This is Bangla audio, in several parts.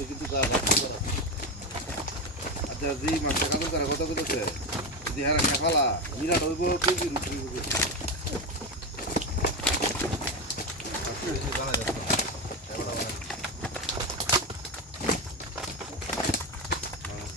কিন্তু তার আচ্ছা যে মাছটা কাজল তারা কথা বলেছে যদি হারা নিয়ে ফালা মিরাট হইব রুটি হইব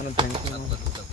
저는 뱅크.